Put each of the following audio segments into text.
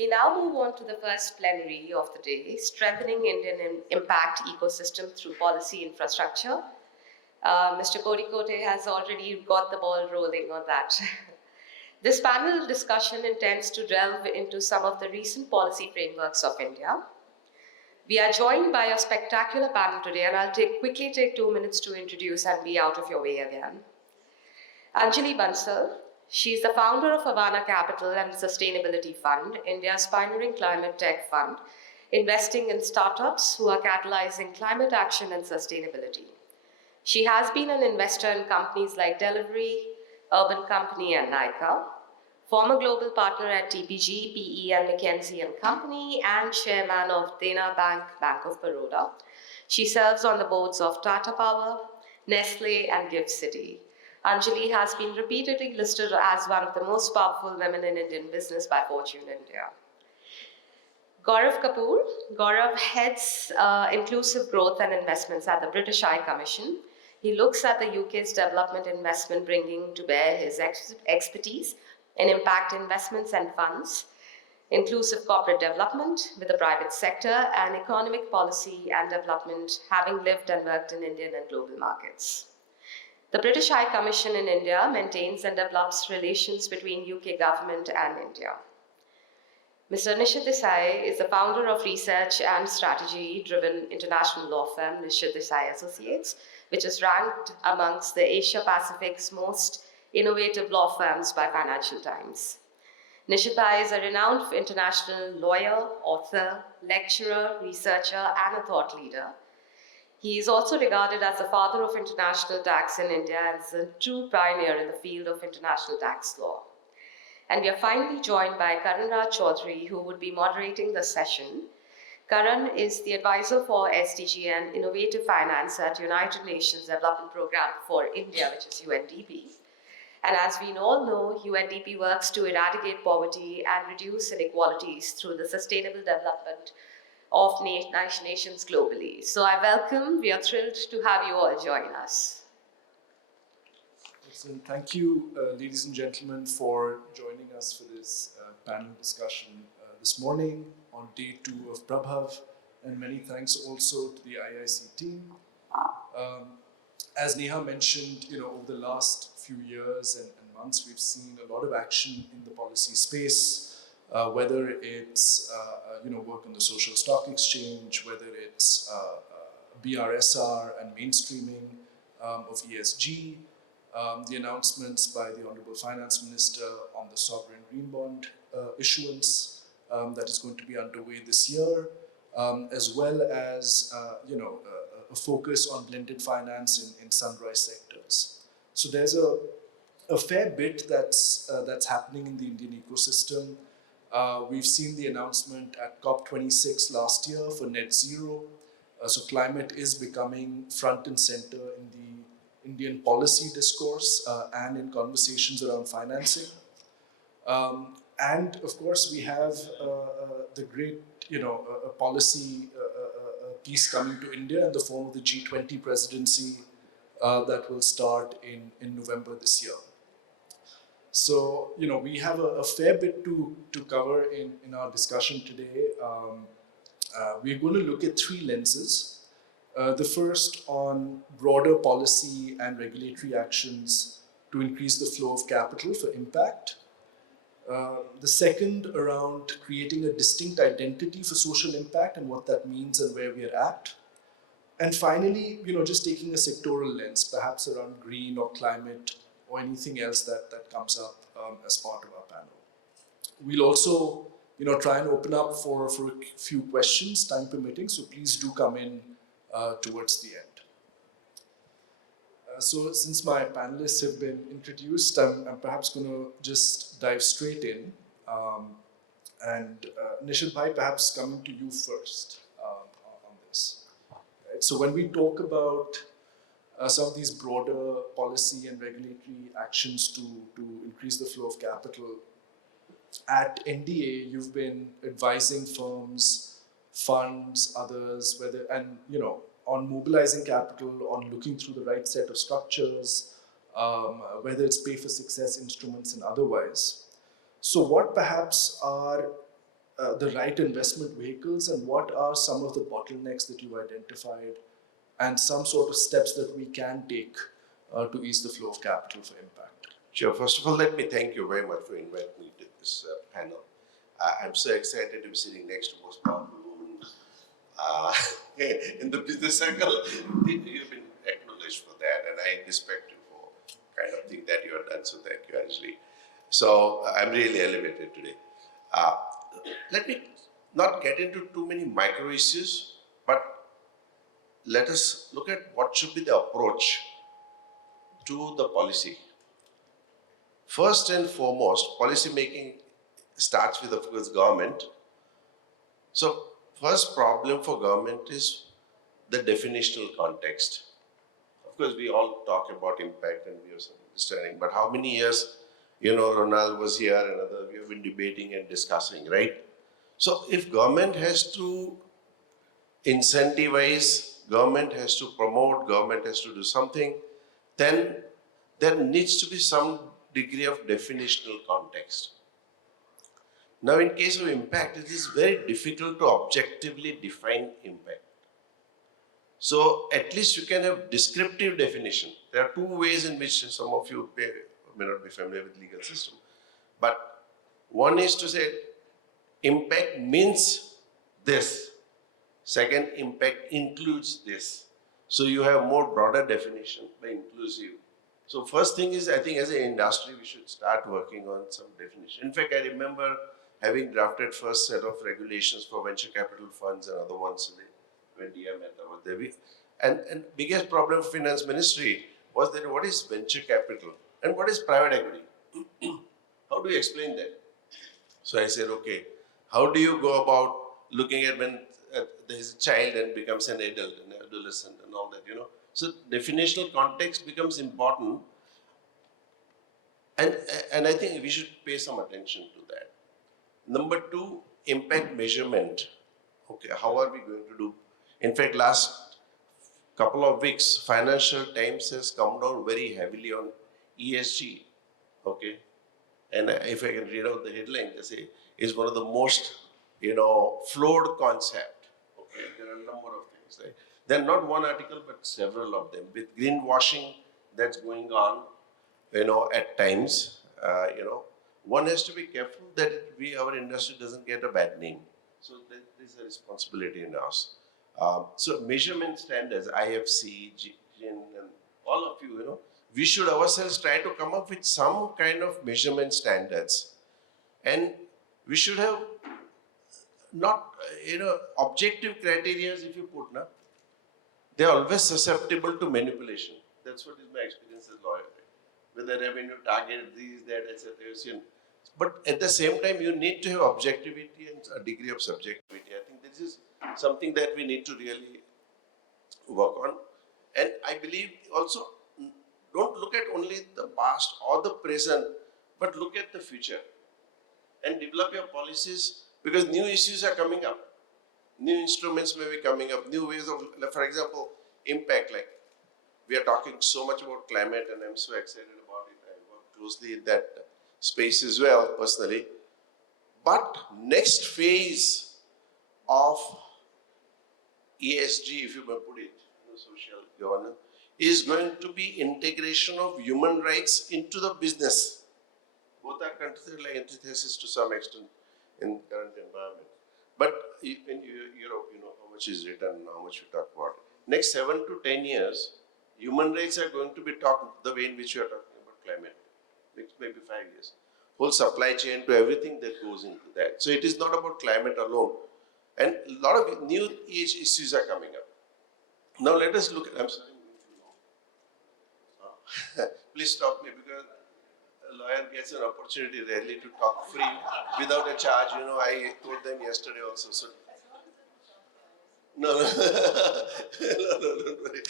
We now move on to the first plenary of the day, Strengthening Indian Impact Ecosystem Through Policy Infrastructure. Mr. Kodikote has already got the ball rolling on that. This panel discussion intends to delve into some of the recent policy frameworks of India. We are joined by a spectacular panel today, and I'll quickly take 2 minutes to introduce and be out of your way again. Anjali Bansal, she is the founder of Avaana Capital and Sustainability Fund, India's pioneering climate tech fund, investing in startups who are catalyzing climate action and sustainability. She has been an investor in companies like Delivery, Urban Company, and Nykaa, former global partner at TPG, PE, and McKinsey & Company, and chairman of Dena Bank, Bank of Baroda. She serves on the boards of Tata Power, Nestle, and Gift City. Anjali has been repeatedly listed as one of the most powerful women in Indian business by Fortune India. Gaurav Kapoor. Gaurav heads inclusive growth and investments at the British High Commission. He looks at the UK's development investment, bringing to bear his expertise in impact investments and funds, inclusive corporate development with the private sector, and economic policy and development, having lived and worked in Indian and global markets. The British High Commission in India maintains and develops relations between UK government and India. Mr. Nishith Desai is the founder of research and strategy-driven international law firm Nishith Desai Associates, which is ranked amongst the Asia Pacific's most innovative law firms by Financial Times. Nishith is a renowned international lawyer, author, lecturer, researcher, and a thought leader. He is also regarded as the father of international tax in India and is a true pioneer in the field of international tax law. And we are finally joined by Karanraj Chaudri, who would be moderating the session. Karan is the advisor for SDG and Innovative Finance at United Nations Development Programme for India, which is UNDP. And as we all know, UNDP works to eradicate poverty and reduce inequalities through the sustainable development of nations globally. So we are thrilled to have you all join us. Excellent. Thank you, ladies and gentlemen, for joining us for this panel discussion this morning on day 2 of Prabhav, and many thanks also to the IIC team. As Neha mentioned, over the last few years and months, we've seen a lot of action in the policy space. Whether it's work on the social stock exchange, whether it's BRSR and mainstreaming of ESG, the announcements by the Honorable Finance Minister on the sovereign green bond issuance that is going to be underway this year, as well as a focus on blended finance in sunrise sectors. So there's a fair bit that's happening in the Indian ecosystem. We've seen the announcement at COP26 last year for net zero. So climate is becoming front and center in the Indian policy discourse and in conversations around financing. And of course, we have the great, policy piece coming to India in the form of the G20 presidency that will start in November this year. So, we have a fair bit to cover in our discussion today. We're going to look at 3 lenses. The first on broader policy and regulatory actions to increase the flow of capital for impact. The second around creating a distinct identity for social impact and what that means and where we're at. And finally, just taking a sectoral lens, perhaps around green or climate or anything else that comes up as part of our panel. We'll also, try and open up for a few questions, time permitting, so please do come in towards the end. So since my panelists have been introduced, I'm perhaps going to just dive straight in. And Nishith bhai, perhaps coming to you first on this. Right? So when we talk about some of these broader policy and regulatory actions to increase the flow of capital, at NDA, you've been advising firms, funds, others, on mobilizing capital, on looking through the right set of structures, whether it's pay for success instruments and otherwise. So what perhaps are the right investment vehicles, and what are some of the bottlenecks that you've identified, and some sort of steps that we can take to ease the flow of capital for impact? Sure. First of all, let me thank you very much for inviting me to this panel. I'm so excited to be sitting next to most powerful woman in the business circle. You've been acknowledged for that, and I respect you for kind of thing that you have done. So thank you, Anjali. So I'm really elevated today. Uh, Let me not get into too many micro issues, but let us look at what should be the approach to the policy. First and foremost, policy making starts with, of course, government. So first problem for government is the definitional context. Of course, we all talk about impact and we have some understanding, but how many years, Ronald was here and other, we have been debating and discussing, right? So if government has to incentivize, government has to promote, government has to do something, then there needs to be some degree of definitional context. Now, in case of impact, it is very difficult to objectively define impact. So, at least you can have descriptive definition. There are two ways in which some of you may not be familiar with legal system. But one is to say, impact means this. Second, impact includes this. So, you have more broader definition by inclusive. So, first thing is, I think as an industry, we should start working on some definition. In fact, I remember having drafted first set of regulations for venture capital funds and other ones when DM and over there. And biggest problem for finance ministry was that what is venture capital and what is private equity? How do you explain that? So I said, okay, how do you go about looking at when there is a child and becomes an adult, an adolescent and all that, So definitional context becomes important, and I think we should pay some attention to that. Number two, impact measurement. Okay, how are we going to do? In fact, last couple of weeks, Financial Times has come down very heavily on ESG. Okay, and if I can read out the headline, they say is one of the most flawed concept. Okay, there are a number of things. Right? There are not one article, but several of them with greenwashing that's going on. At times, one has to be careful that our industry doesn't get a bad name. So there's a responsibility in us. So measurement standards, IFC, GIN, and all of you, we should ourselves try to come up with some kind of measurement standards. And we should have not, objective criteria if you put, they're always susceptible to manipulation. That's what is my experience as a lawyer. Whether revenue target, these, that, etc. But at the same time, you need to have objectivity and a degree of subjectivity. I think this is something that we need to really work on. And I believe also, don't look at only the past or the present, but look at the future and develop your policies, because new issues are coming up. New instruments may be coming up, new ways of, for example, impact. Like we are talking so much about climate, and I'm so excited about it. I work closely in that space as well, personally. But next phase of ESG, if you may put it, social governance, is going to be integration of human rights into the business. Both are considered like antithesis to some extent in current environment. But in Europe, how much is written, how much we talk about it. Next 7 to 10 years, human rights are going to be talked the way in which we are talking about climate. Next maybe 5 years. Whole supply chain to everything that goes into that. So it is not about climate alone. And a lot of new age issues are coming up. Now let us look at, I'm sorry, please stop me, because a lawyer gets an opportunity rarely to talk free without a charge. I told them yesterday also. So no, don't worry.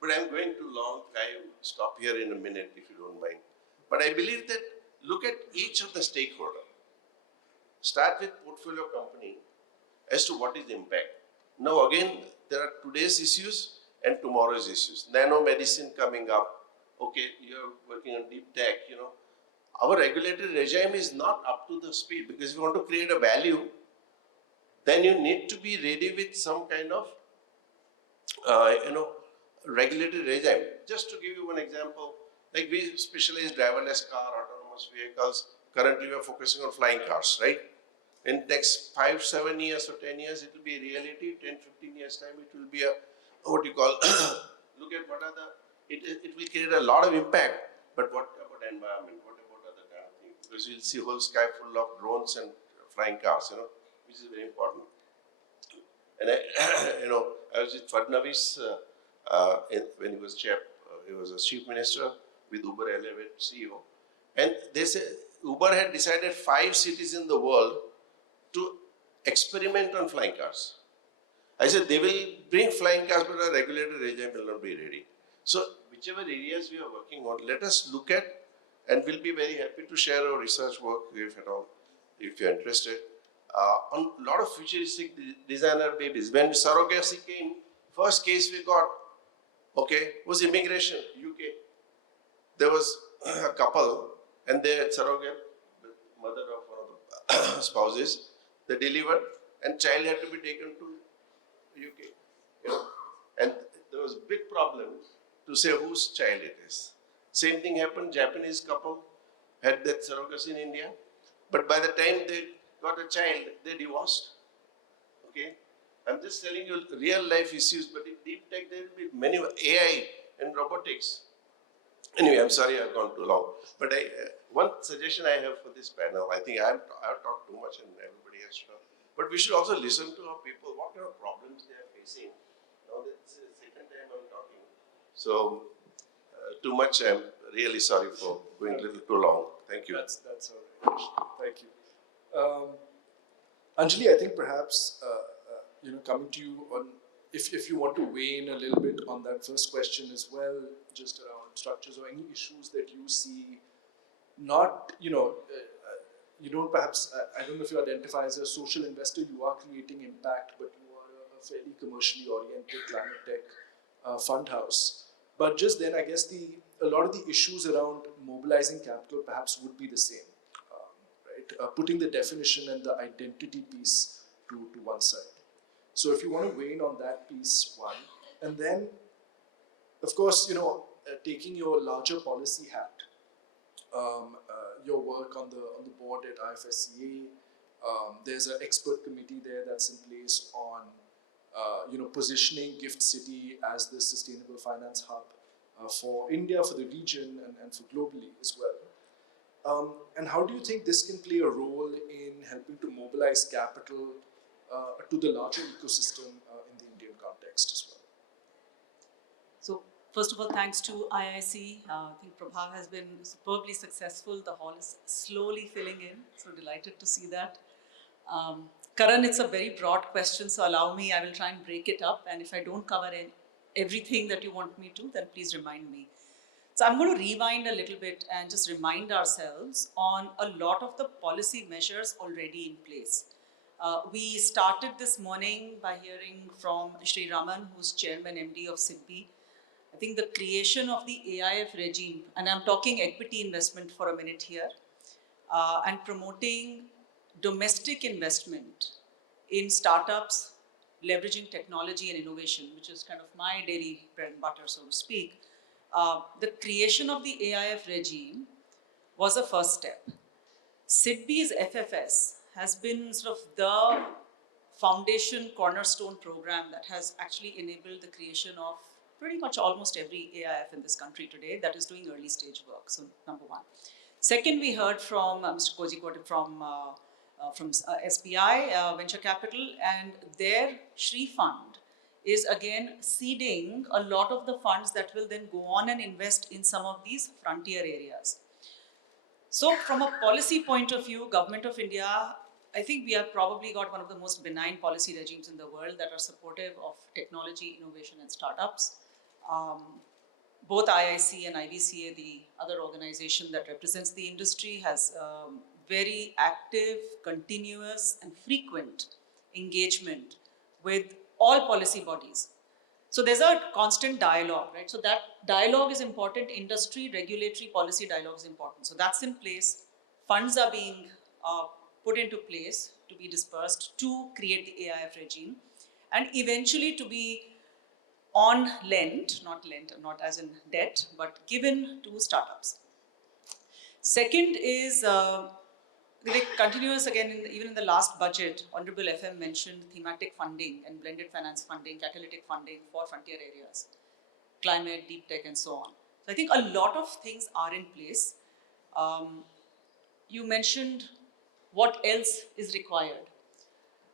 But I'm going too long. I will stop here in a minute if you don't mind. But I believe that look at each of the stakeholder. Start with portfolio company as to what is the impact. Now again, there are today's issues and tomorrow's issues. Nanomedicine coming up. Okay, you're working on deep tech, our regulatory regime is not up to the speed, because if you want to create a value, then you need to be ready with some kind of, regulatory regime. Just to give you one example, like we specialize driverless car, autonomous vehicles. Currently, we are focusing on flying cars, right? In next 5, 7 years or 10 years, it will be a reality. 10, 15 years time, it will be a, what you call, look at what are the, it will create a lot of impact. But what about environment? What about other kind of things? Because you'll see whole sky full of drones and flying cars, which is very important. And I was with Fadnavis when he was he was a chief minister with Uber Elevate CEO. And they said Uber had decided 5 cities in the world to experiment on flying cars. I said they will bring flying cars, but our regulatory regime will not be ready. So whichever areas we are working on, let us look at, and we'll be very happy to share our research work if at all, if you're interested. On a lot of futuristic designer babies. When surrogacy came, first case we got, was immigration, UK. There was a couple and they had surrogate, the mother of one of the spouses, they delivered and child had to be taken to UK. And there was a big problem to say whose child it is. Same thing happened, Japanese couple had that surrogacy in India, but by the time they got a child, they divorced. I'm just telling you real life issues, but in deep tech there will be many AI and robotics. Anyway, I'm sorry I've gone too long, but one suggestion I have for this panel, I think I've talked too much and everybody has to, but we should also listen to our people, what kind of problems they are facing. Now that's the second time I'm talking. So too much, I'm really sorry for going a little too long. Thank you. That's all right. Thank you. Anjali, I think perhaps coming to you on if you want to weigh in a little bit on that first question as well, just around structures or any issues that you see, not you don't perhaps I don't know if you identify as a social investor, you are creating impact, but you are a fairly commercially oriented climate tech fund house. But just then, I guess a lot of the issues around mobilizing capital perhaps would be the same. Putting the definition and the identity piece to one side. So if you want to weigh in on that piece, one, and then, of course, taking your larger policy hat, your work on the board at IFSCA, there's an expert committee there that's in place on, positioning Gift City as the sustainable finance hub for India, for the region, and for globally as well. And how do you think this can play a role in helping to mobilize capital to the larger ecosystem in the Indian context as well? So, first of all, thanks to IIC. I think Prabha has been superbly successful. The hall is slowly filling in, so delighted to see that. Karan, it's a very broad question, so allow me, I will try and break it up. And if I don't cover everything that you want me to, then please remind me. So I'm going to rewind a little bit and just remind ourselves on a lot of the policy measures already in place. We started this morning by hearing from Shri Raman, who's Chairman MD of SIDBI. I think the creation of the AIF regime, and I'm talking equity investment for a minute here, and promoting domestic investment in startups, leveraging technology and innovation, which is kind of my daily bread and butter, so to speak. The creation of the AIF regime was a first step. SIDBI's FFS has been sort of the foundation cornerstone program that has actually enabled the creation of pretty much almost every AIF in this country today that is doing early stage work. So number one. Second, we heard from Mr. Kozhikode from SBI Venture Capital, and their Shri Fund is again seeding a lot of the funds that will then go on and invest in some of these frontier areas. So from a policy point of view, Government of India, I think we have probably got one of the most benign policy regimes in the world that are supportive of technology, innovation and startups. Both IIC and IVCA, the other organization that represents the industry, has very active, continuous and frequent engagement with all policy bodies. So there's a constant dialogue, right? So that dialogue is important. Industry, regulatory, policy dialogue is important. So that's in place. Funds are being put into place to be dispersed to create the AIF regime, and eventually to be on lent, not as in debt, but given to startups. Second is the continuous, again, even in the last budget, Honorable FM mentioned thematic funding and blended finance funding, catalytic funding for frontier areas, climate, deep tech, and so on. So I think a lot of things are in place. You mentioned what else is required.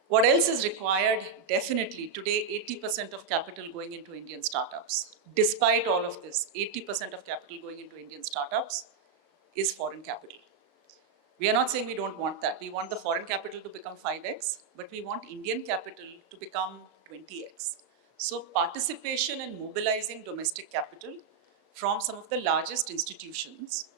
What else is required? Definitely, today 80% of capital going into Indian startups. Despite all of this, 80% of capital going into Indian startups is foreign capital. We are not saying we don't want that. We want the foreign capital to become 5x, but we want Indian capital to become 20x. So participation and mobilizing domestic capital from some of the largest institutions.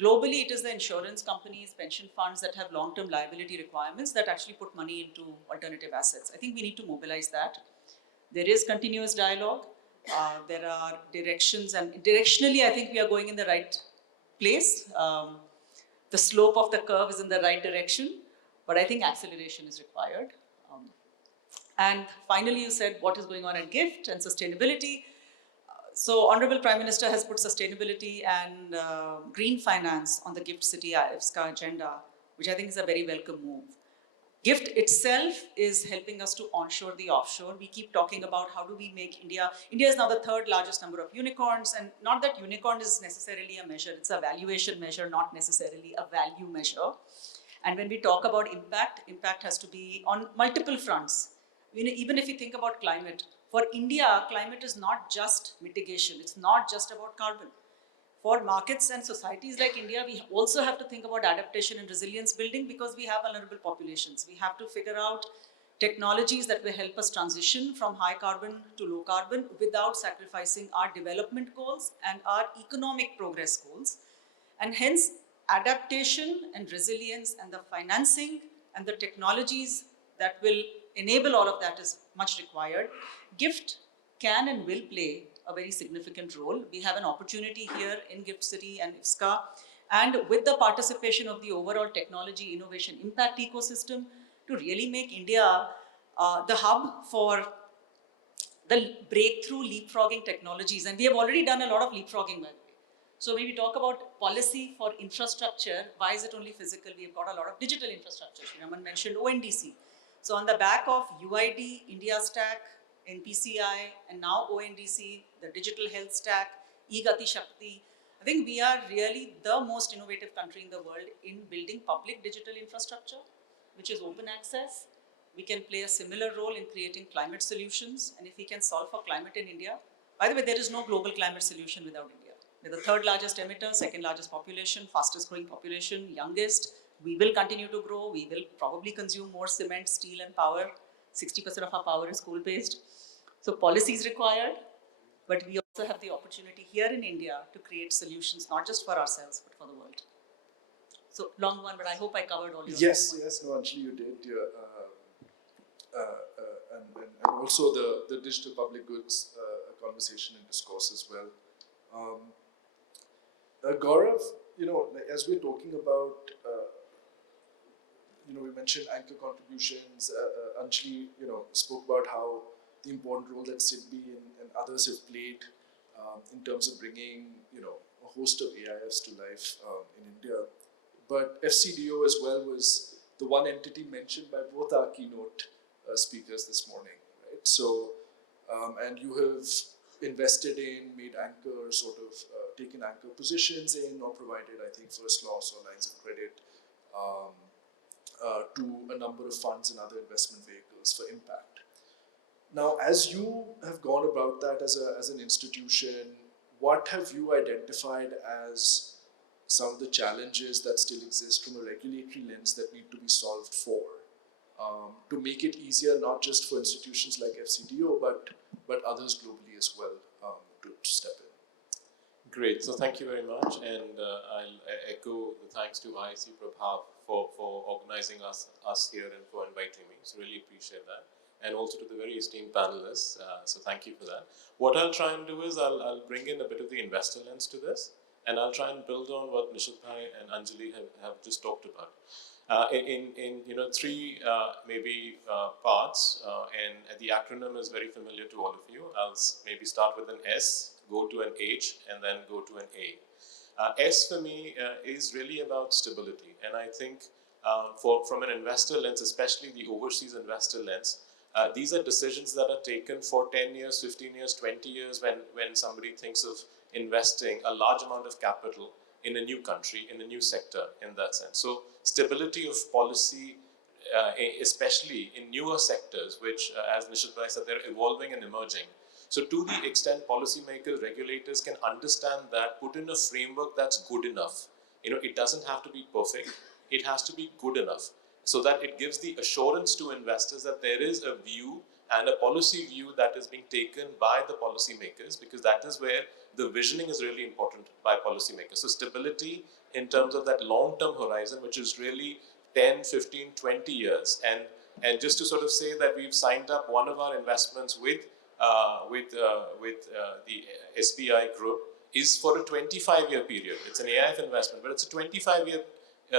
Globally, it is the insurance companies, pension funds that have long-term liability requirements that actually put money into alternative assets. I think we need to mobilize that. There is continuous dialogue. There are directions, and directionally, I think we are going in the right place. The slope of the curve is in the right direction, but I think acceleration is required. And finally, you said what is going on at GIFT and sustainability. So Honorable Prime Minister has put sustainability and green finance on the GIFT City IFSCA agenda, which I think is a very welcome move. GIFT itself is helping us to onshore the offshore. We keep talking about how do we make India is now the third largest number of unicorns, and not that unicorn is necessarily a measure, it's a valuation measure, not necessarily a value measure. And when we talk about impact has to be on multiple fronts. Even if you think about climate, for India, climate is not just mitigation, it's not just about carbon. For markets and societies like India, we also have to think about adaptation and resilience building because we have vulnerable populations. We have to figure out technologies that will help us transition from high carbon to low carbon without sacrificing our development goals and our economic progress goals. And hence, adaptation and resilience and the financing and the technologies that will enable all of that is much required. GIFT can and will play a very significant role. We have an opportunity here in GIFT City and IFSCA, and with the participation of the overall technology, innovation, impact ecosystem to really make India the hub for the breakthrough leapfrogging technologies. And we have already done a lot of leapfrogging, by the way. So when we talk about policy for infrastructure, why is it only physical? We've got a lot of digital infrastructure. Shriman mentioned ONDC. So on the back of UID, India Stack, NPCI, and now ONDC, the digital health stack, e-Gati Shakti, I think we are really the most innovative country in the world in building public digital infrastructure, which is open access. We can play a similar role in creating climate solutions. And if we can solve for climate in India, by the way, there is no global climate solution without India. We're the third largest emitter, second largest population, fastest growing population, youngest. We will continue to grow. We will probably consume more cement, steel, and power. 60% of our power is coal-based. So policy is required, but we also have the opportunity here in India to create solutions, not just for ourselves, but for the world. So long one, but I hope I covered all your Yes, points. yes, no, Anjali, you did. And also the digital public goods conversation and discourse as well. Gaurav, as we're talking about, we mentioned anchor contributions. Anjali, spoke about how the important role that SIDBI and others have played in terms of bringing, a host of AIFs to life in India. But FCDO as well was the one entity mentioned by both our keynote speakers this morning, right? So, and you have invested in, made anchor, taken anchor positions in, or provided, I think, first loss or lines of credit to a number of funds and other investment vehicles for impact. Now, as you have gone about that as an institution, what have you identified as some of the challenges that still exist from a regulatory lens that need to be solved for, to make it easier not just for institutions like FCDO, but others globally as well to step in? Great, so thank you very much, and I'll echo the thanks to IIC Prabha for organizing us here and for inviting me, so really appreciate that. and also to the very esteemed panelists. So thank you for that. What I'll try and do is I'll bring in a bit of the investor lens to this, and I'll try and build on what Nishith bhai and Anjali have just talked about. In three maybe parts, and the acronym is very familiar to all of you. I'll maybe start with an S, go to an H, and then go to an A. S for me is really about stability, and I think from an investor lens, especially the overseas investor lens, these are decisions that are taken for 10 years, 15 years, 20 years when somebody thinks of investing a large amount of capital in a new country, in a new sector in that sense. So stability of policy, especially in newer sectors, which as Nishith bhai said, they're evolving and emerging. So to the extent policymakers, regulators can understand that, put in a framework that's good enough. It doesn't have to be perfect. It has to be good enough so that it gives the assurance to investors that there is a view and a policy view that is being taken by the policymakers, because that is where the visioning is really important by policymakers. So stability in terms of that long-term horizon, which is really 10, 15, 20 years. And just to sort of say that we've signed up one of our investments with the SBI group is for a 25-year period. It's an AIF investment, but it's a 25-year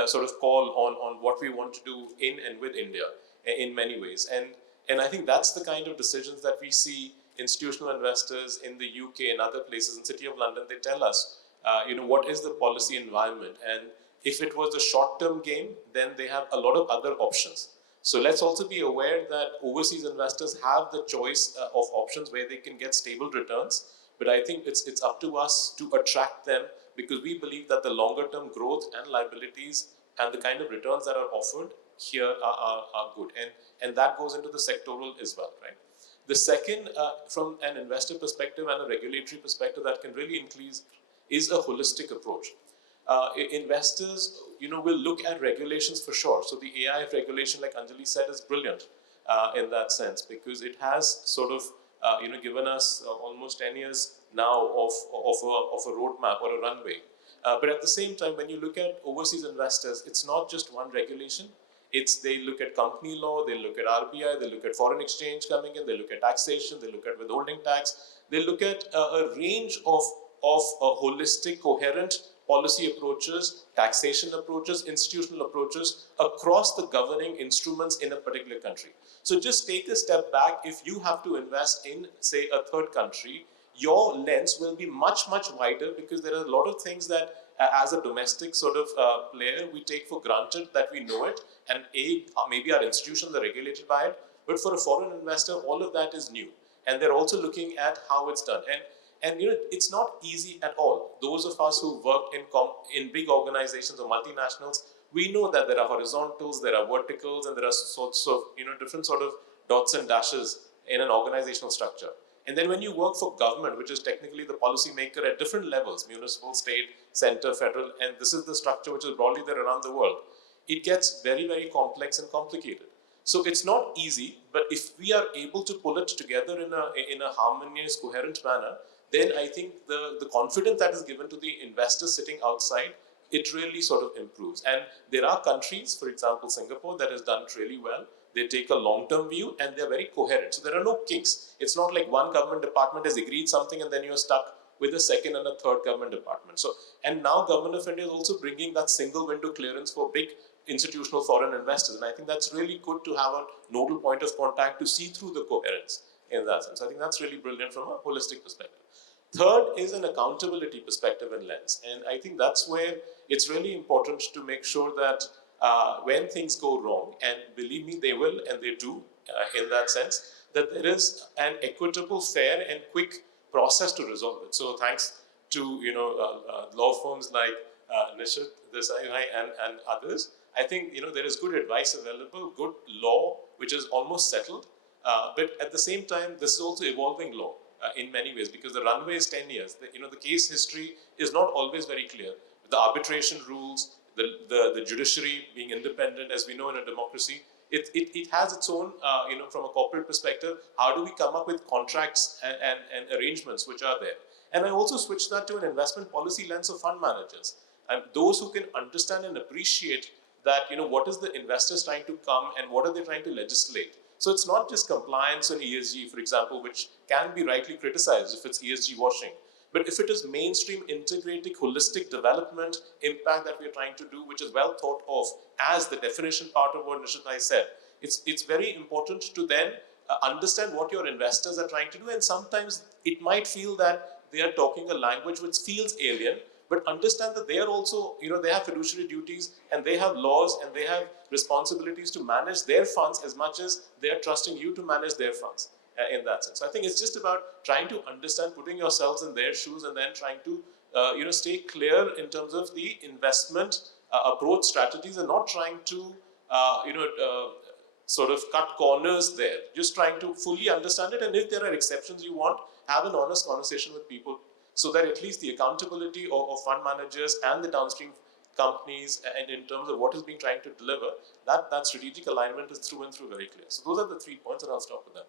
sort of call on what we want to do in and with India in many ways. And I think that's the kind of decisions that we see institutional investors in the UK and other places, in City of London, they tell us, what is the policy environment? And if it was a short-term game, then they have a lot of other options. So let's also be aware that overseas investors have the choice of options where they can get stable returns. But I think it's up to us to attract them, because we believe that the longer-term growth and liabilities and the kind of returns that are offered here are good. And that goes into the sectoral as well, right? The second, from an investor perspective and a regulatory perspective that can really increase, is a holistic approach. Investors, will look at regulations for sure. So the AIF regulation, like Anjali said, is brilliant in that sense, because it has sort of, given us almost 10 years now of a roadmap or a runway. But at the same time, when you look at overseas investors, it's not just one regulation. They look at company law, they look at RBI, they look at foreign exchange coming in, they look at taxation, they look at withholding tax, they look at a range of holistic, coherent policy approaches, taxation approaches, institutional approaches across the governing instruments in a particular country. So just take a step back. If you have to invest in, say, a third country, your lens will be much, much wider, because there are a lot of things that as a domestic sort of player, we take for granted that we know it, and maybe our institutions are regulated by it. But for a foreign investor, all of that is new. And they're also looking at how it's done. And it's not easy at all. Those of us who worked in big organizations or multinationals, we know that there are horizontals, there are verticals, and there are sorts of, different sort of dots and dashes in an organizational structure. And then when you work for government, which is technically the policy maker at different levels, municipal, state, center, federal, and this is the structure which is broadly there around the world, it gets very, very complex and complicated. So it's not easy, but if we are able to pull it together in a harmonious, coherent manner, then I think the confidence that is given to the investors sitting outside, it really sort of improves. And there are countries, for example, Singapore, that has done it really well. They take a long-term view and they're very coherent. So there are no kinks. It's not like one government department has agreed something and then you're stuck with a second and a third government department. So, and now Government of India is also bringing that single window clearance for big institutional foreign investors. And I think that's really good to have a nodal point of contact to see through the coherence in that sense. I think that's really brilliant from a holistic perspective. Third is an accountability perspective and lens. And I think that's where it's really important to make sure that when things go wrong, and believe me, they will and they do in that sense, that there is an equitable, fair and quick process to resolve it. So thanks to law firms like Nishith, Desai and others, I think there is good advice available, good law which is almost settled, but at the same time this is also evolving law in many ways, because the runway is 10 years. The case history is not always very clear. The arbitration rules, the judiciary being independent, as we know in a democracy, it has its own, from a corporate perspective, how do we come up with contracts and arrangements which are there? And I also switched that to an investment policy lens of fund managers. And those who can understand and appreciate that, what is the investors trying to come and what are they trying to legislate? So it's not just compliance and ESG, for example, which can be rightly criticized if it's ESG washing. But if it is mainstream, integrated, holistic development impact that we're trying to do, which is well thought of as the definition part of what Nishith said, it's very important to then understand what your investors are trying to do. And sometimes it might feel that they are talking a language which feels alien, but understand that they are also, they have fiduciary duties and they have laws and they have responsibilities to manage their funds as much as they are trusting you to manage their funds in that sense. So I think it's just about trying to understand, putting yourselves in their shoes, and then trying to, stay clear in terms of the investment approach strategies, and not trying to, sort of cut corners there. Just trying to fully understand it, and if there are exceptions you want, have an honest conversation with people, so that at least the accountability of fund managers and the downstream companies, and in terms of what is being trying to deliver, that strategic alignment is through and through very clear. So those are the 3 points, and I'll stop with that.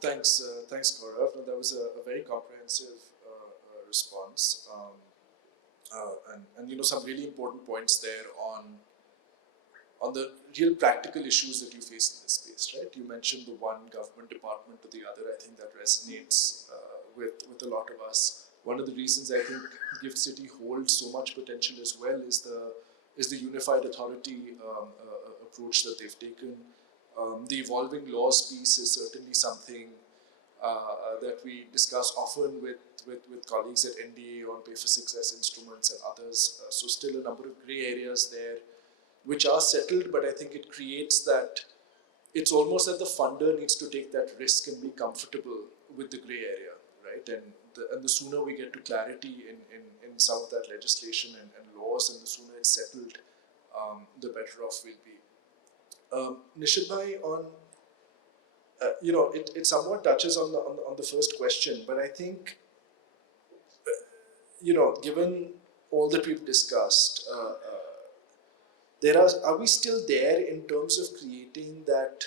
Thanks, Gaurav. No, that was a very comprehensive response, and some really important points there on the real practical issues that you face in this space, right? You mentioned the one government department to the other. I think that resonates with a lot of us. One of the reasons I think Gift City holds so much potential as well is the unified authority approach that they've taken. The evolving laws piece is certainly something that we discuss often with colleagues at NDA on pay for success instruments and others. So still a number of grey areas there which are settled, but I think it creates that, it's almost that the funder needs to take that risk and be comfortable with the grey area, right? And the sooner we get to clarity in some of that legislation and laws, and the sooner it's settled, the better off we'll be. Nishith bhai, on it somewhat touches on the first question, but I think given all that we've discussed, are we still there in terms of creating that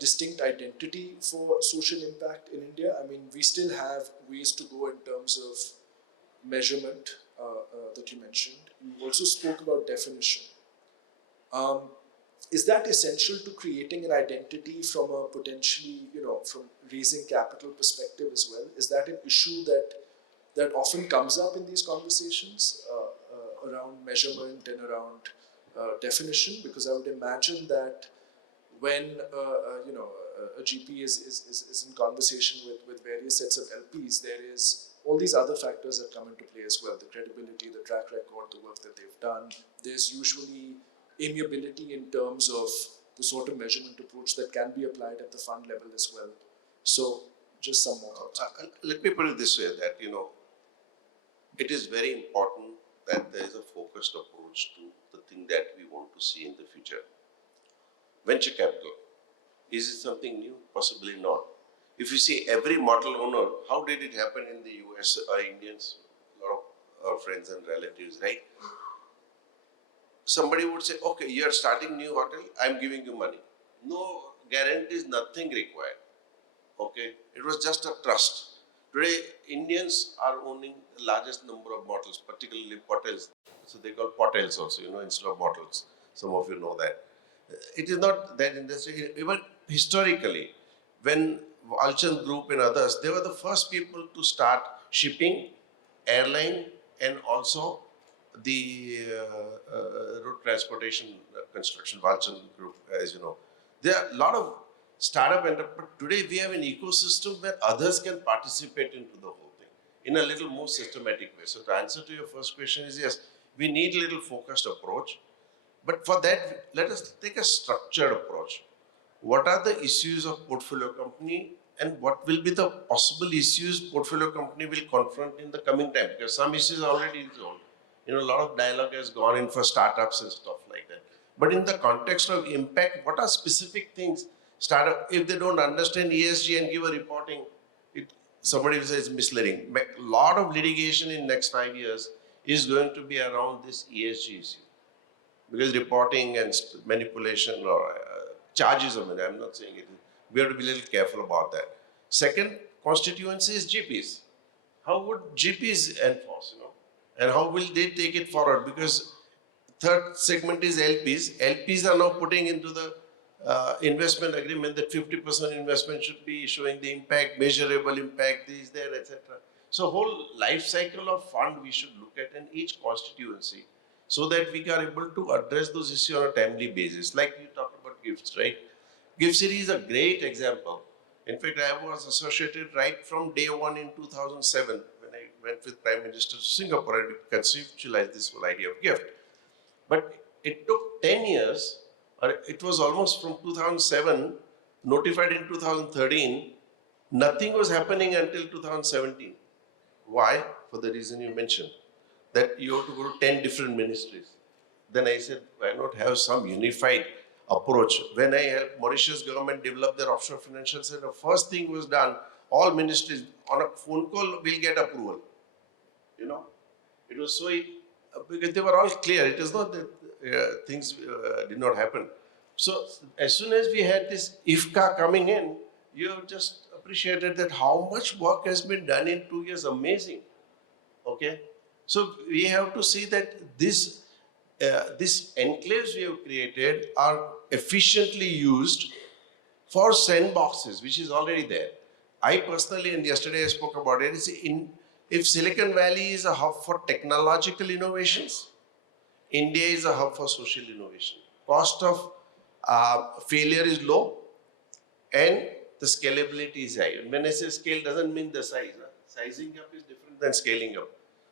distinct identity for social impact in India? I mean, we still have ways to go in terms of measurement that you mentioned. You also spoke about definition. Is that essential to creating an identity from a potentially, from raising capital perspective as well? Is that an issue that often comes up in these conversations around measurement and around definition? Because I would imagine that when a GP is in conversation with various sets of LPs, there is all these other factors that come into play as well: the credibility, the track record, the work that they've done. There's usually amiability in terms of the sort of measurement approach that can be applied at the fund level as well. So just some more thoughts. Let me put it this way, that it is very important that there is a focused approach to the thing that we want to see in the future. Venture capital, is it something new? Possibly not. If you see every model owner, how did it happen in the US or Indians? A lot of our friends and relatives, right? Somebody would say, okay, you are starting new hotel, I'm giving you money. No guarantees, nothing required. Okay, it was just a trust. Today, Indians are owning the largest number of bottles, particularly hotels. So they call hotels also, instead of bottles. Some of you know that. It is not that industry. Even historically, when Walchand Group and others, they were the first people to start shipping, airline, and also the road transportation construction, Walchand Group, as you know. There are a lot of startup entrepreneurs. Today we have an ecosystem where others can participate into the whole thing in a little more systematic way. So the answer to your first question is yes, we need a little focused approach. But for that, let us take a structured approach. What are the issues of portfolio company, and what will be the possible issues portfolio company will confront in the coming time? Because some issues are already resolved. A lot of dialogue has gone in for startups and stuff like that. But in the context of impact, what are specific things? Startup, if they don't understand ESG and give a reporting, somebody will say it's misleading. A lot of litigation in next 5 years is going to be around this ESG issue. Because reporting and manipulation or charges of money, I'm not saying it. We have to be a little careful about that. Second constituency is GPs. How would GPs enforce, And how will they take it forward? Because third segment is LPs. LPs are now putting into the investment agreement that 50% investment should be showing the impact, measurable impact, this, there, etc. So whole life cycle of fund we should look at in each constituency so that we are able to address those issues on a timely basis. Like you talked about gifts, right? Gift city is a great example. In fact, I was associated right from day one in 2007 when I went with Prime Minister to Singapore and we conceptualized this whole idea of gift. But it took 10 years, or it was almost from 2007, notified in 2013, nothing was happening until 2017. Why? For the reason you mentioned, that you have to go to 10 different ministries. Then I said, why not have some unified approach? When I helped Mauritius government develop their offshore financial center, first thing was done, all ministries on a phone call will get approval. You know, it was so, because they were all clear. It is not that things did not happen. So as soon as we had this IFSCA coming in, you have just appreciated that how much work has been done in 2 years. Amazing. Okay. So we have to see that this enclaves we have created are efficiently used for sandboxes, which is already there. I personally, and yesterday I spoke about it, if Silicon Valley is a hub for technological innovations, India is a hub for social innovation. Cost of failure is low and the scalability is high. And when I say scale, doesn't mean the size. Huh? Sizing up is different than scaling up.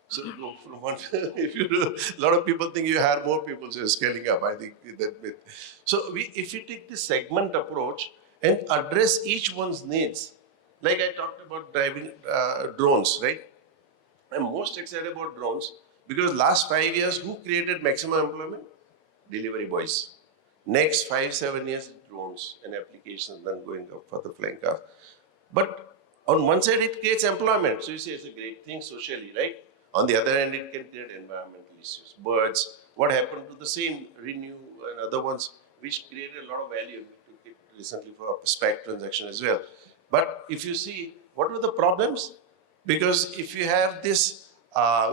So go from one, if you do, a lot of people think you hire more people, so you're scaling up. I think that myth. So if you take the segment approach and address each one's needs, like I talked about driving drones, right? I'm most excited about drones because last 5 years, who created maximum employment? Delivery boys. Next 5-7 years, drones and applications, then going up for the flying cars. But on one side, it creates employment. So you say it's a great thing socially, right? On the other hand, it can create environmental issues. Birds, what happened to the same Renew and other ones, which created a lot of value. We took it recently for a SPAC transaction as well. But if you see, what were the problems? Because if you have this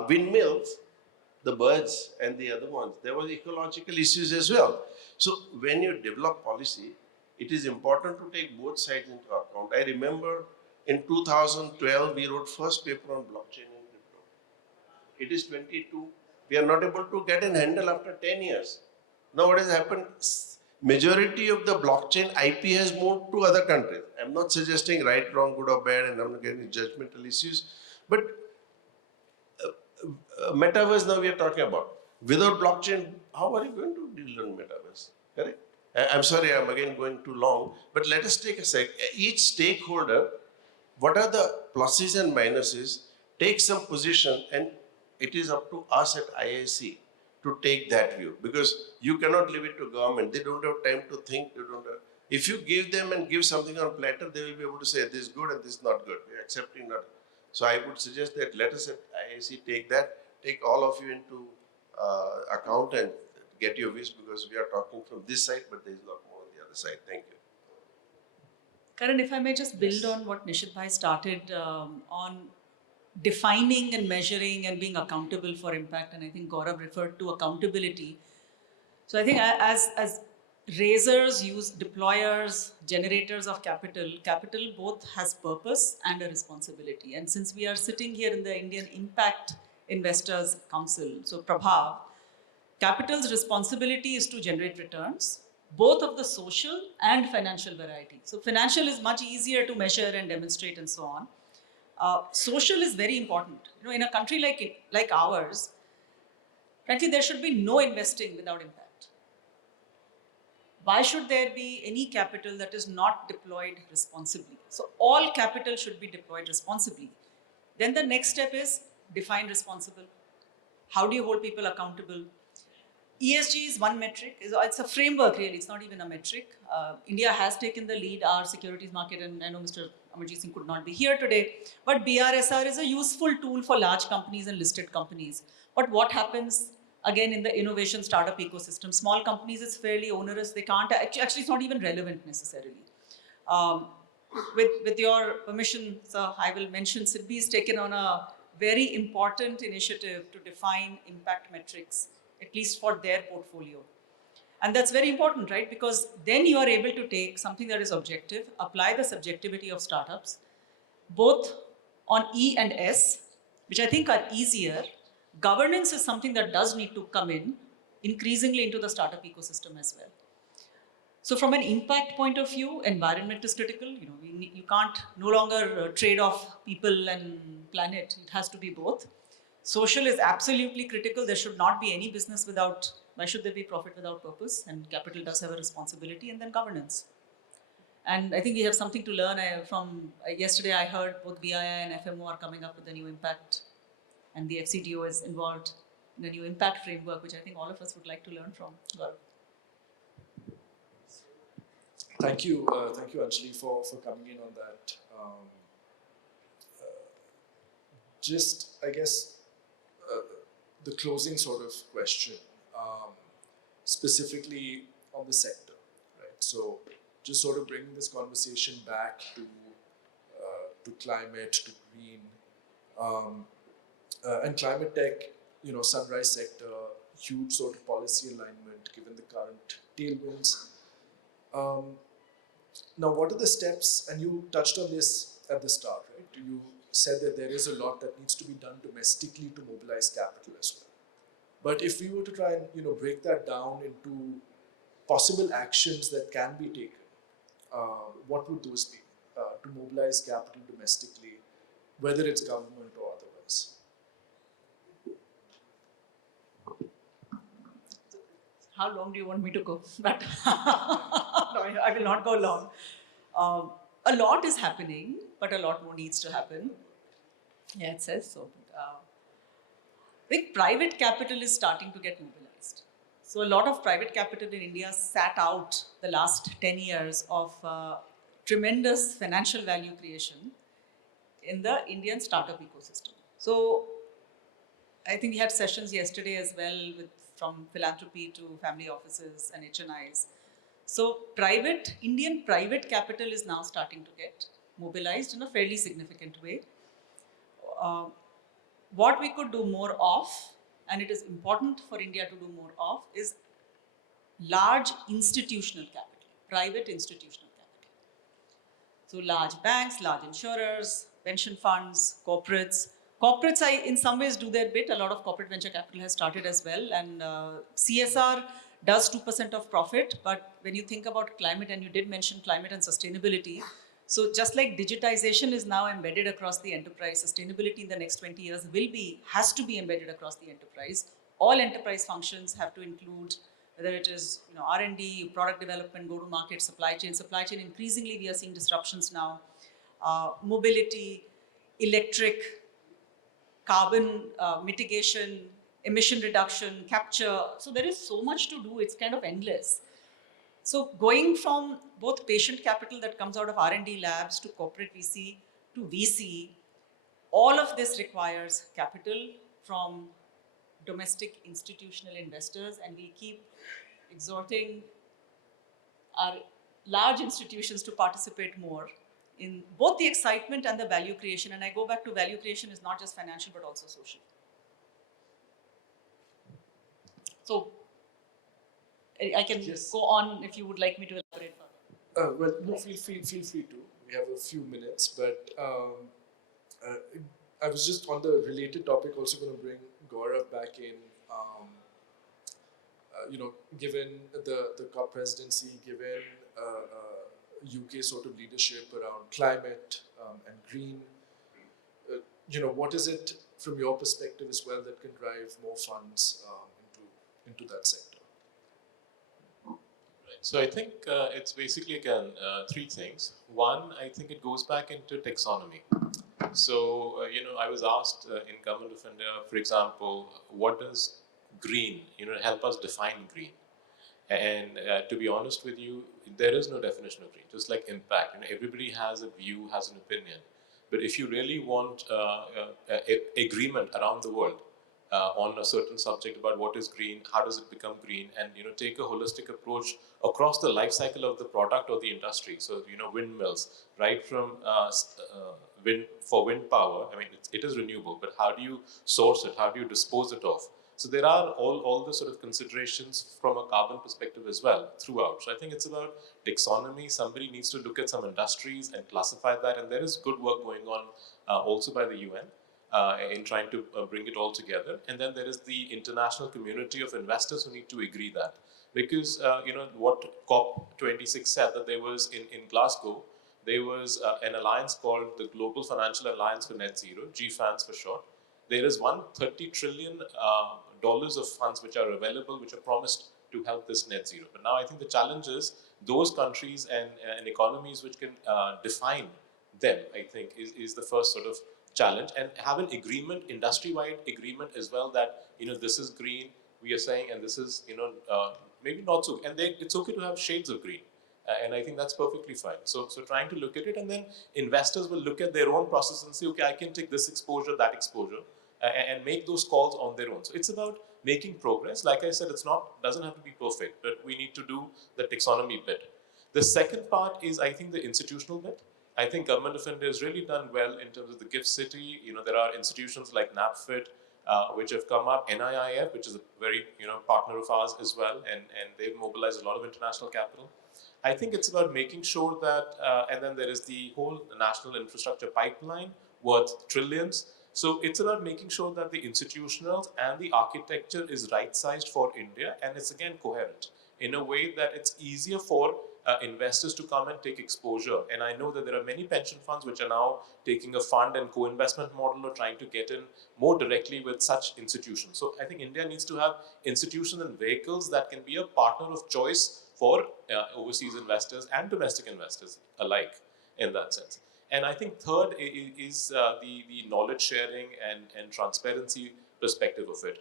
windmills, the birds and the other ones, there were ecological issues as well. So when you develop policy, it is important to take both sides into account. I remember in 2012, we wrote first paper on blockchain and crypto. It is 22. We are not able to get an handle after 10 years. Now what has happened? Majority of the blockchain IP has moved to other countries. I'm not suggesting right, wrong, good or bad, and I'm not getting judgmental issues. But metaverse now we are talking about. Without blockchain, how are you going to deal on metaverse? Correct? I'm sorry, I'm again going too long, but let us take a sec. Each stakeholder, what are the pluses and minuses, take some position, and it is up to us at IIC to take that view, because you cannot leave it to government. They don't have time to think. They don't have, if you give them and give something on platter, they will be able to say this is good and this is not good. We are accepting not. So I would suggest that let us at IIC take that, take all of you into account and get your wish, because we are talking from this side, but there is a lot more on the other side. Thank you. Karan, if I may just build on what Nishith bhai started on defining and measuring and being accountable for impact, and I think Gaurav referred to accountability. So I think as raisers, deployers, generators of capital both has purpose and a responsibility. And since we are sitting here in the Indian Impact Investors Council, so Prabhav, capital's responsibility is to generate returns, both of the social and financial variety. So financial is much easier to measure and demonstrate and so on. Social is very important. You know, in a country like ours, frankly, there should be no investing without impact. Why should there be any capital that is not deployed responsibly? So all capital should be deployed responsibly. Then the next step is define responsible. How do you hold people accountable? ESG is one metric. It's a framework, really. It's not even a metric. India has taken the lead, our securities market, and I know Mr. Amarjit Singh could not be here today, but BRSR is a useful tool for large companies and listed companies. But what happens, again, in the innovation startup ecosystem? Small companies, it's fairly onerous. They can't, actually, it's not even relevant necessarily. With your permission, sir, I will mention SIDBI has taken on a very important initiative to define impact metrics, at least for their portfolio. And that's very important, right? Because then you are able to take something that is objective, apply the subjectivity of startups, both on E and S, which I think are easier. Governance is something that does need to come in increasingly into the startup ecosystem as well. So from an impact point of view, environment is critical. You can't no longer trade off people and planet. It has to be both. Social is absolutely critical. There should not be any business without, why should there be profit without purpose? And capital does have a responsibility. And then governance. And I think we have something to learn from yesterday. I heard both BII and FMO are coming up with a new impact, and the FCTO is involved in a new impact framework, which I think all of us would like to learn from. Gaurav. Thank you, Anjali, for coming in on that. Just, I guess, the closing sort of question, specifically on the sector, right? So, just sort of bringing this conversation back to climate, to green, and climate tech, sunrise sector, huge sort of policy alignment given the current tailwinds. Now, what are the steps? And you touched on this at the start, right? You said that there is a lot that needs to be done domestically to mobilize capital as well. But if we were to try and break that down into possible actions that can be taken, what would those be to mobilize capital domestically, whether it's government or otherwise? How long do you want me to go? But no, I will not go long. A lot is happening, but a lot more needs to happen. Yeah, it says so. I think private capital is starting to get mobilized. So a lot of private capital in India sat out the last 10 years of tremendous financial value creation in the Indian startup ecosystem. So I think we had sessions yesterday as well from philanthropy to family offices and HNIs. So Indian private capital is now starting to get mobilized in a fairly significant way. What we could do more of, and it is important for India to do more of, is large institutional capital, private institutional capital. So large banks, large insurers, pension funds, corporates. Corporates, in some ways, do their bit. A lot of corporate venture capital has started as well. And CSR does 2% of profit. But when you think about climate, and you did mention climate and sustainability, so just like digitization is now embedded across the enterprise, sustainability in the next 20 years has to be embedded across the enterprise. All enterprise functions have to include, whether it is R&D, product development, go-to-market, supply chain. Supply chain, increasingly we are seeing disruptions now. Mobility, electric, carbon mitigation, emission reduction, capture. So there is so much to do, it's kind of endless. So going from both patient capital that comes out of R&D labs to corporate VC to VC, all of this requires capital from domestic institutional investors, and we keep exhorting our large institutions to participate more in both the excitement and the value creation. And I go back to value creation is not just financial but also social. So I can go on if you would like me to elaborate further. Well, no, feel free to. We have a few minutes, but I was just on the related topic also going to bring Gaurav back in. Given the COP presidency, given UK sort of leadership around climate and green, what is it from your perspective as well that can drive more funds into that sector? So I think it's basically, again, three things. One, I think it goes back into taxonomy. So, I was asked in Government of India, for example, what does green, help us define green? And to be honest with you, there is no definition of green, just like impact. Everybody has a view, has an opinion. But if you really want agreement around the world, on a certain subject about what is green, how does it become green, and take a holistic approach across the life cycle of the product or the industry. So windmills, right from wind power. I mean, it is renewable, but how do you source it? How do you dispose it of? So there are all the sort of considerations from a carbon perspective as well throughout. So I think it's about taxonomy. Somebody needs to look at some industries and classify that, and there is good work going on also by the UN in trying to bring it all together. And then there is the international community of investors who need to agree that. Because, what COP26 said, that there was in Glasgow, there was an alliance called the Global Financial Alliance for Net Zero, GFANZ for short. There is $130 trillion of funds which are available, which are promised to help this net zero. But now I think the challenge is those countries and economies which can define them, I think, is the first sort of challenge, and have an agreement, industry-wide agreement as well, that this is green, we are saying, and this is maybe not so, and it's okay to have shades of green, and I think that's perfectly fine. So trying to look at it, and then investors will look at their own process and say, okay, I can take this exposure, that exposure, and make those calls on their own. So it's about making progress. Like I said, doesn't have to be perfect, but we need to do the taxonomy bit. The second part is, I think, the institutional bit. I think Government of India has really done well in terms of the GIFT City. There are institutions like NAPFIT, which have come up, NIIF, which is a very partner of ours as well, and they've mobilized a lot of international capital. I think it's about making sure that, and then there is the whole national infrastructure pipeline worth trillions. So it's about making sure that the institutionals and the architecture is right-sized for India, and it's again coherent in a way that it's easier for investors to come and take exposure. And I know that there are many pension funds which are now taking a fund and co-investment model, or trying to get in more directly with such institutions. So I think India needs to have institutions and vehicles that can be a partner of choice for overseas investors and domestic investors alike in that sense. And I think third is the knowledge sharing and transparency perspective of it.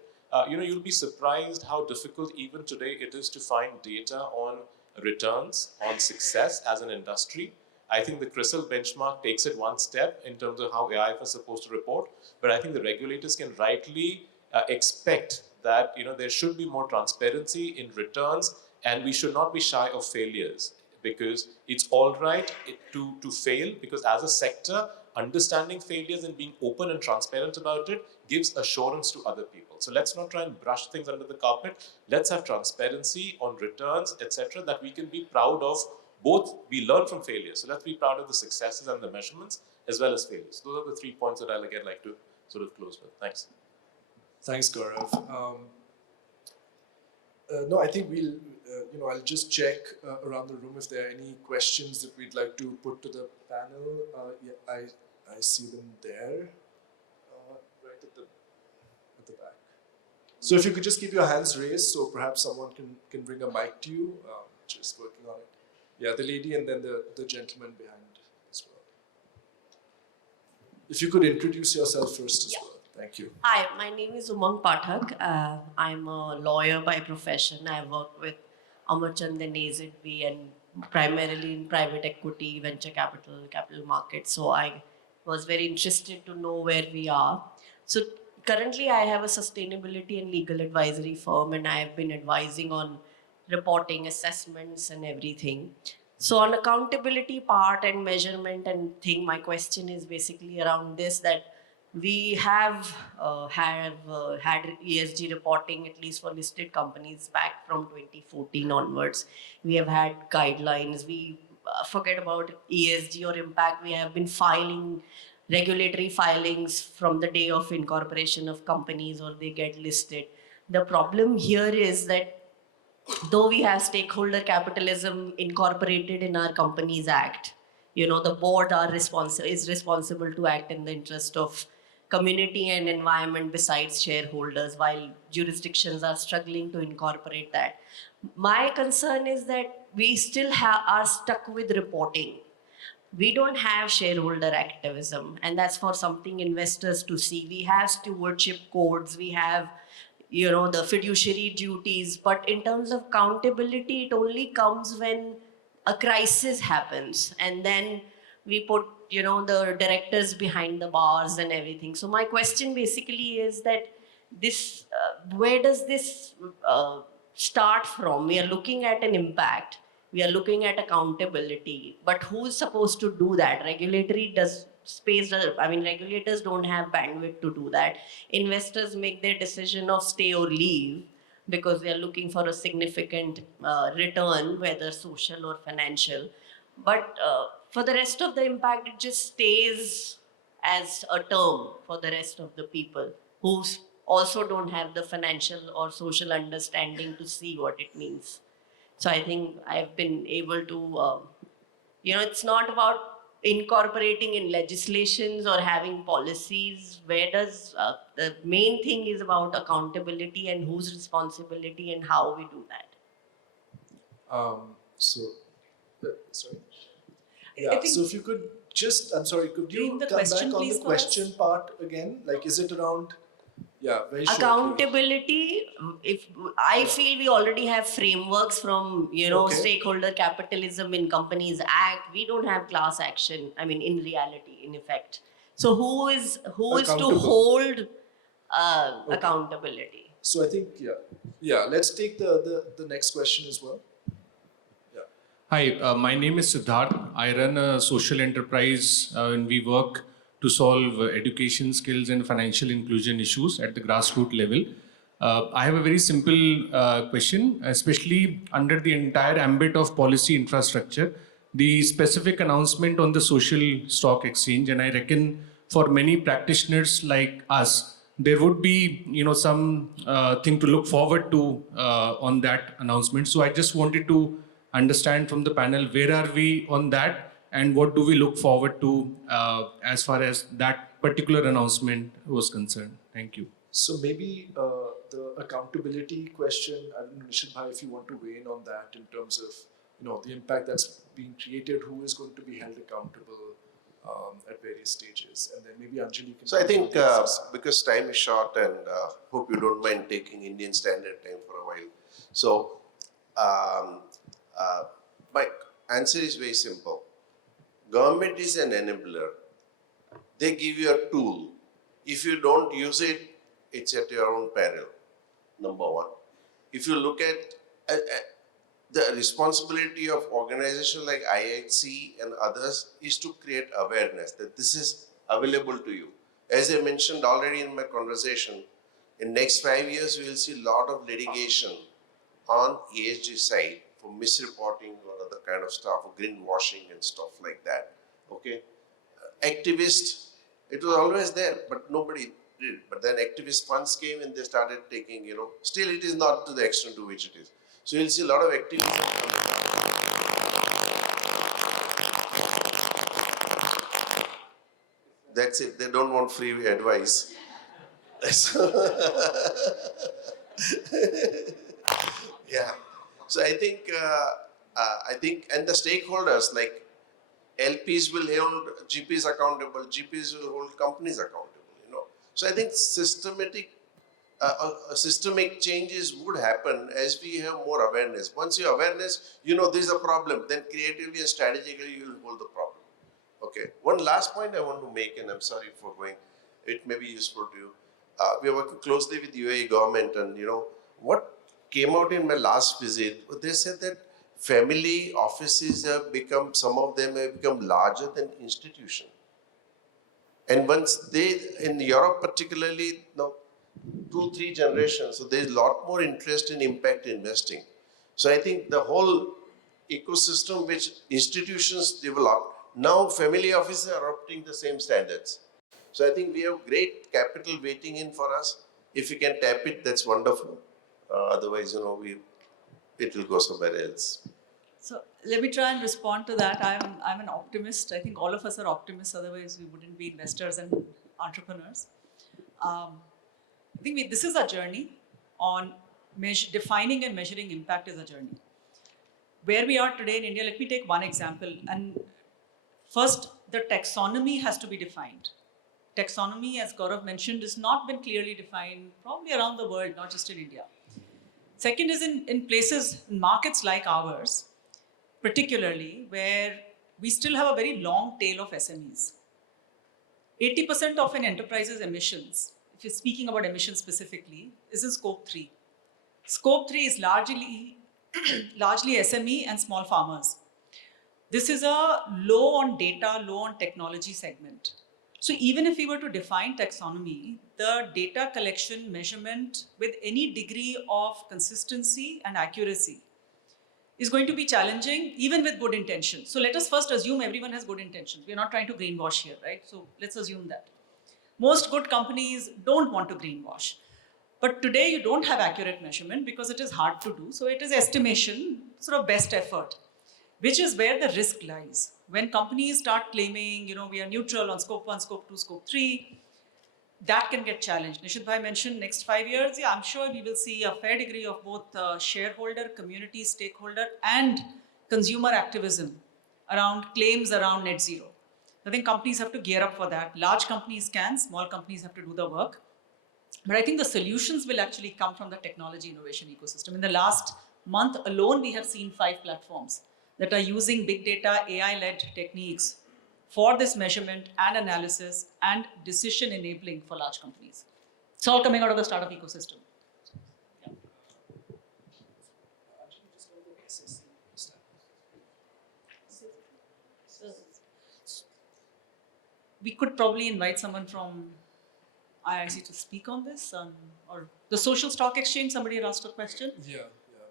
You'll be surprised how difficult even today it is to find data on returns, on success as an industry. I think the CRISIL benchmark takes it one step in terms of how AIF is supposed to report, but I think the regulators can rightly expect that there should be more transparency in returns, and we should not be shy of failures, because it's all right to fail, because as a sector, understanding failures and being open and transparent about it gives assurance to other people. So let's not try and brush things under the carpet. Let's have transparency on returns, etc., that we can be proud of. Both we learn from failures, so let's be proud of the successes and the measurements as well as failures. Those are the 3 points that I'll again like to sort of close with. Thanks. Thanks, Gaurav. No, I think we'll, I'll just check around the room if there are any questions that we'd like to put to the panel. Yeah, I see them there, right at the back. So if you could just keep your hands raised, so perhaps someone can bring a mic to you. Just working on it. Yeah, the lady and then the gentleman behind as well. If you could introduce yourself first as well. Thank you. Hi, my name is Umang Pathak. I'm a lawyer by profession. I work with Amarchand and AZB, and primarily in private equity, venture capital markets. So I was very interested to know where we are. So currently I have a sustainability and legal advisory firm, and I have been advising on reporting, assessments and everything. So on accountability part and measurement and thing, my question is basically around this, that we have had ESG reporting, at least for listed companies, back from 2014 onwards. We have had guidelines. We forget about ESG or impact. We have been filing regulatory filings from the day of incorporation of companies or they get listed. The problem here is that though we have stakeholder capitalism incorporated in our Companies Act, the board is responsible to act in the interest of community and environment besides shareholders, while jurisdictions are struggling to incorporate that. My concern is that we still are stuck with reporting. We don't have shareholder activism, and that's for something investors to see. We have stewardship codes, we have the fiduciary duties, but in terms of accountability, it only comes when a crisis happens, and then we put the directors behind the bars and everything. So my question basically is that this where does this start from? We are looking at an impact, we are looking at accountability, but who's supposed to do that? Regulatory space, regulators don't have bandwidth to do that. Investors make their decision of stay or leave because they're looking for a significant return, whether social or financial. But for the rest of the impact, it just stays as a term for the rest of the people who also don't have the financial or social understanding to see what it means. So I think I've been able to, it's not about incorporating in legislations or having policies. Where does the main thing is about accountability and whose responsibility and how we do that. Sorry. Yeah. So if you could just, I'm sorry, could you the come question, back on please, the for us? question part again? Like, is it around? Yeah, very shortly. Accountability, if I feel we already have frameworks from Okay. Stakeholder Capitalism in Companies Act. We don't have class action, in reality, in effect. So who is to Accountable. hold Okay. accountability? So I think, yeah. Let's take the next question as well. Yeah. Hi, my name is Siddharth. I run a social enterprise and we work to solve education skills and financial inclusion issues at the grassroots level. I have a very simple question, especially under the entire ambit of policy infrastructure, the specific announcement on the social stock exchange, and I reckon for many practitioners like us, there would be some thing to look forward to on that announcement. So I just wanted to understand from the panel, where are we on that? And what do we look forward to as far as that particular announcement was concerned? Thank you. So maybe the accountability question, I don't know, Nishith bhai, if you want to weigh in on that in terms of the impact that's being created, who is going to be held accountable at various stages, and then maybe Anjali can. So I think because time is short, and hope you don't mind taking Indian Standard Time for a while. So my answer is very simple. Government is an enabler. They give you a tool. If you don't use it, it's at your own peril, number one. If you look at the responsibility of organizations like IFSCA and others is to create awareness that this is available to you. As I mentioned already in my conversation, in next 5 years, we will see a lot of litigation on ESG side for misreporting or other kind of stuff, or greenwashing and stuff like that. Okay, activists, it was always there, but nobody did. But then activist funds came and they started taking, still it is not to the extent to which it is. So you'll see a lot of activism. That's it. They don't want free advice. Yeah. So I think, and the stakeholders like LPs will hold GPs accountable, GPs will hold companies accountable. So I think systemic changes would happen as we have more awareness. Once you have awareness, there's a problem, then creatively and strategically you will hold the problem. Okay. One last point I want to make, and I'm sorry for going, it may be useful to you. We are working closely with UAE government, and what came out in my last visit, they said that family offices have become, some of them have become larger than institution. And once in Europe particularly, 2-3 generations, so there's a lot more interest in impact investing. So I think the whole ecosystem which institutions develop, now family offices are adopting the same standards. So I think we have great capital waiting in for us. If we can tap it, that's wonderful. Otherwise, it will go somewhere else. So let me try and respond to that. I'm an optimist. I think all of us are optimists. Otherwise, we wouldn't be investors and entrepreneurs. I think this is a journey on defining and measuring impact is a journey. Where we are today in India, let me take one example. And first, the taxonomy has to be defined. Taxonomy, as Gaurav mentioned, has not been clearly defined probably around the world, not just in India. Second is in places, in markets like ours, particularly where we still have a very long tail of SMEs. 80% of an enterprise's emissions, if you're speaking about emissions specifically, is in scope 3. Scope 3 is largely SME and small farmers. This is a low on data, low on technology segment. So even if we were to define taxonomy, the data collection measurement with any degree of consistency and accuracy is going to be challenging even with good intentions. So let us first assume everyone has good intentions. We're not trying to greenwash here, right? So let's assume that. Most good companies don't want to greenwash. But today you don't have accurate measurement because it is hard to do. So it is estimation, sort of best effort, which is where the risk lies. When companies start claiming, we are neutral on scope 1, scope 2, scope 3, that can get challenged. Nishith bhai mentioned next 5 years. Yeah, I'm sure we will see a fair degree of both shareholder, community, stakeholder, and consumer activism around claims around net zero. I think companies have to gear up for that. Large companies can, small companies have to do the work. But I think the solutions will actually come from the technology innovation ecosystem. In the last month alone, we have seen 5 platforms that are using big data, AI-led techniques for this measurement and analysis and decision enabling for large companies. It's all coming out of the startup ecosystem. Yeah. We could probably invite someone from IIC to speak on this, or the social stock exchange. Somebody had asked a question. Yeah,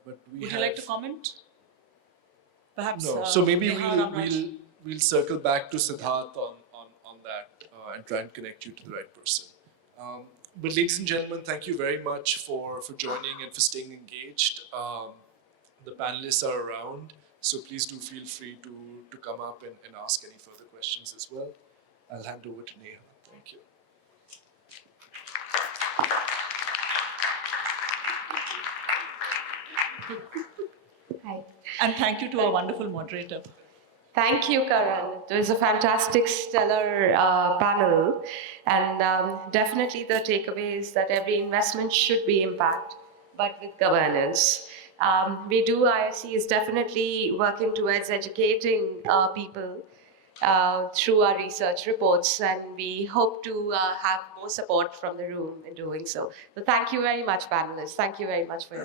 but Would you like to comment? Perhaps. No. So maybe Karanraj. we'll circle back to Siddharth on that and try and connect you to the right person. But ladies and gentlemen, thank you very much for joining and for staying engaged. The panelists are around, so please do feel free to come up and ask any further questions as well. I'll hand over to Neha. Thank you. Hi. And thank you to our wonderful moderator. Thank you, Karan. It was a fantastic, stellar panel. And definitely the takeaway is that every investment should be impact, but with governance. IFSCA is definitely working towards educating people through our research reports, and we hope to have more support from the room in doing so. So thank you very much, panelists. Thank you very much for your